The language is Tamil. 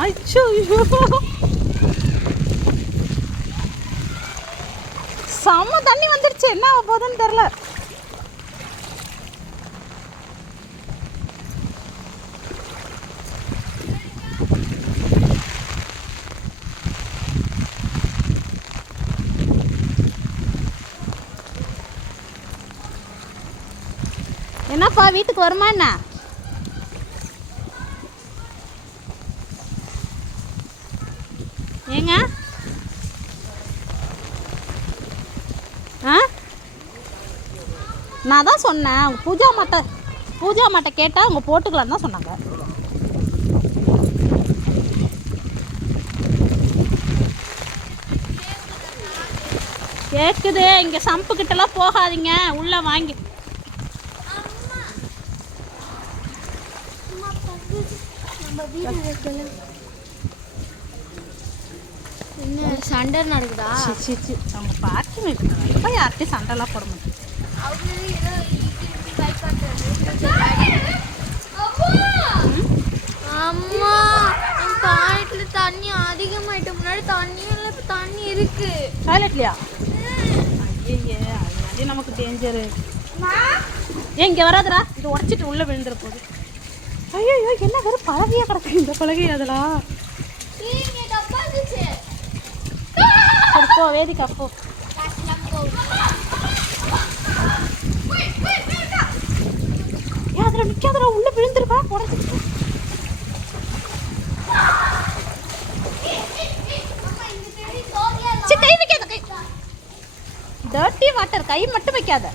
அச்சோ செம்ம தண்ணி வந்துருச்சு, என்ன ஆக போகுதுன்னு தெரில. என்னப்பா வீட்டுக்கு வருமா என்ன? ஏங்க ஆ நான் தான் சொன்னேன், அவங்க பூஜா மாட்டை கேட்டால் அவங்க போட்டுக்கலான்னு தான் சொன்னாங்க. கேட்குது, இங்கே சம்பு கிட்டலாம் போகாதீங்க, உள்ளே வாங்கி. என்ன சண்டை நடக்குதா? அவங்க பார்க்கிங் இருக்கிறாங்க, இப்போ யார்கிட்டையும் சண்டைலாம் போட மாட்டேன். அம்மா டாய்லெட்ல தண்ணி அதிகமாயிட்டு, முன்னாடி தண்ணி இல்லை, இப்போ தண்ணி இருக்கு டாய்லெட்லையா? ஐயே அது நமக்கு டேஞ்சரு. ஏன் இங்கே வராதுடா, இது உடச்சிட்டு உள்ளே விழுந்துற போகுது. ஐயோ என்ன வெறும் பலகையாக கிடக்கு இந்த பலகை. அதெல்லாம் சரி போ வேதிக்கா போ. ஏன் அதில் நிற்காதடா, உள்ளே விழுந்துருப்பா உடச்சிட்டு. கை வைக்காத, கை டர்ட்டி வாட்டர், கை மட்டும் வைக்காத.